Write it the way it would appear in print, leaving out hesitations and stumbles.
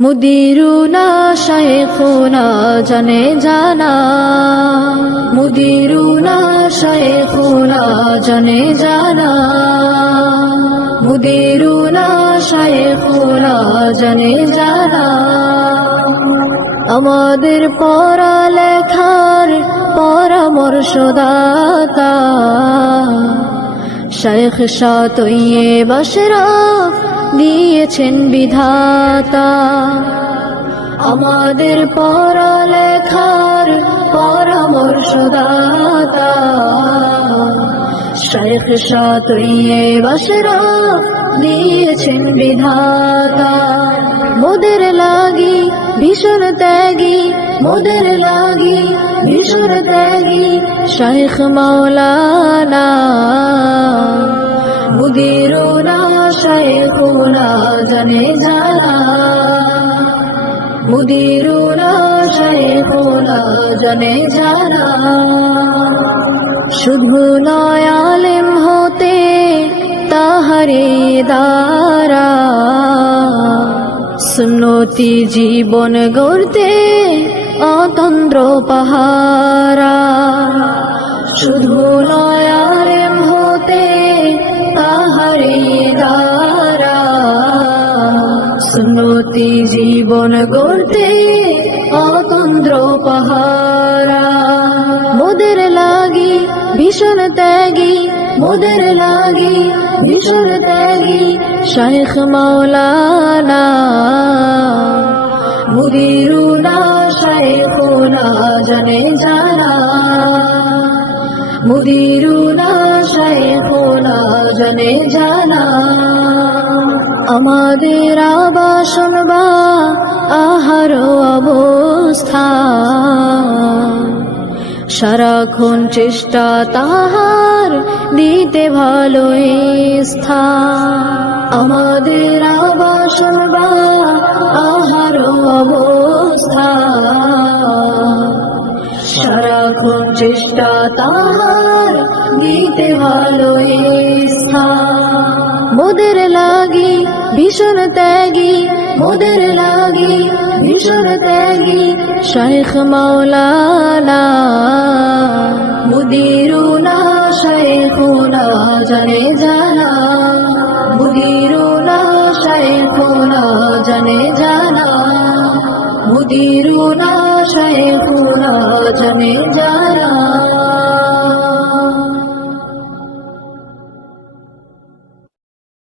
মুদিরুনা শাইখুনা জানে জানা, মুদিরুনা শাইখুনা জানে জানা, মুদিরুনা শাইখুনা জানে জানা। আমাদের পড়ালেখার পরামর্শদাতা শাইখ শাহ তৈয়ব আশরাফ দিয়েছেন বিধাতা। আমাদের পড়ালেখার পরামর্শদাতা শাইখ শাহ তৈয়ব আশরাফ দিয়েছেন বিধাতা। মোদের লাগি ভীষণ ত্যাগী, মোদের লাগি ভীষণ ত্যাগী শাইখ মাওলানা। মুদিরুনা শাইখুনা জানে জানা, মুদিরুনা শাইখুনা জানে জানা। শুধু নয় আলেম হতে তাহারে দ্বারা, সুন্নতি জীবন গড়তে অতন্দ্র পাহারা। শুধু নয় আলেম হতে তাহারে দ্বারা, সুন্নতি জীবন গড়তে অতন্দ্র পাহারা। মোদের লাগি ভীষণ ত্যাগী, মোদের লাগি ভীষণ ত্যাগী শাইখ মাওলানা। মুদিরুনা শাইখুনা জানে জানা, মুদিরুনা শাইখুনা জানে জানা। আমাদের আবাসন বা আহার অবস্থা, সারাক্ষণ চেষ্টা তাহার দিতে ভালো স্থান। আমাদের আবাসন বা আহার অবস্থা, সারাক্ষণ চেষ্টা তাহার দিতে ভালো স্থান। মোদের লাগি ভীষণ ত্যাগী, মোদের লাগি ভীষণ ত্যাগী শাইখ মাওলানা। মুদিরুনা শাইখুনা জানে জানা, মুদিরুনা শাইখুনা জানে জানা, মুদিরুনা শাইখুনা জানে জানা।